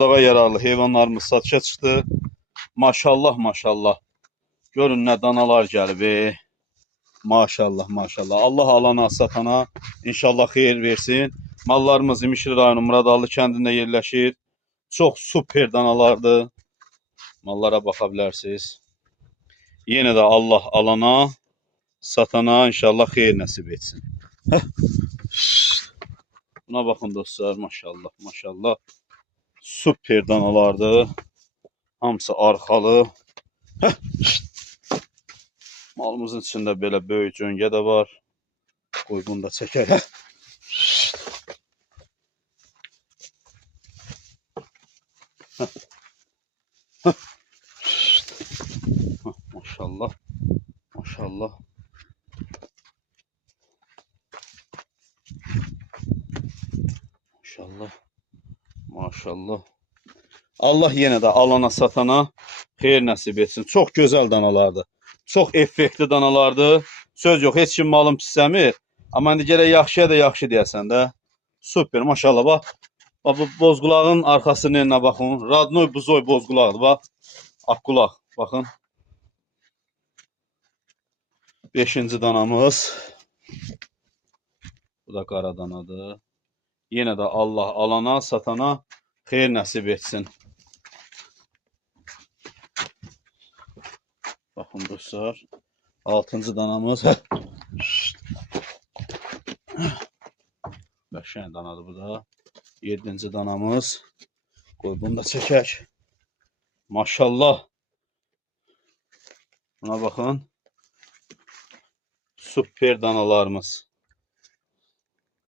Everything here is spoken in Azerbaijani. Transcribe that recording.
Dağa yararlı heyvanlarımız satışa çıxdı. Maşallah, maşallah. Görün nə danalar gəlib. Maşallah, maşallah. Allah alana, satana inşallah xeyir versin. Mallarımız İmişli rayonu Muradallı kəndində yerləşir. Çox super danalardır. Mallara baxa bilərsiniz. Yenə də Allah alana, satana inşallah xeyir nəsib etsin. Buna baxın dostlar, maşallah, maşallah. Super danalardır. Hamısı arxalı. Malımızın içində belə böyük cöngə də var. Qoy bunu da çəkək. Maşallah. Maşallah. Maşallah. Maşallah. Allah yenə də alana, satana xeyir nəsib etsin. Çox gözəl danalardır. Çox effektli danalardır. Söz yox, heç kim malım pisləmir. Amma indi gərək yaxşıya da yaxşı deyəsən də. Super, maşallah. Bax, bu bozqulağın arxasının yerinə baxın. Radnoy buzoy bozqulaqdır. Bax, akqulaq. Baxın. 5-ci danamız. Bu da qara danadır. Yenə də Allah alana, satana xeyir nəsib etsin. Baxın dostlar. 6-cı danamız. Bəşən danadır bu da. 7-ci danamız. Qoy bunu da çəkək. Maşallah. Buna baxın. Super danalarımız.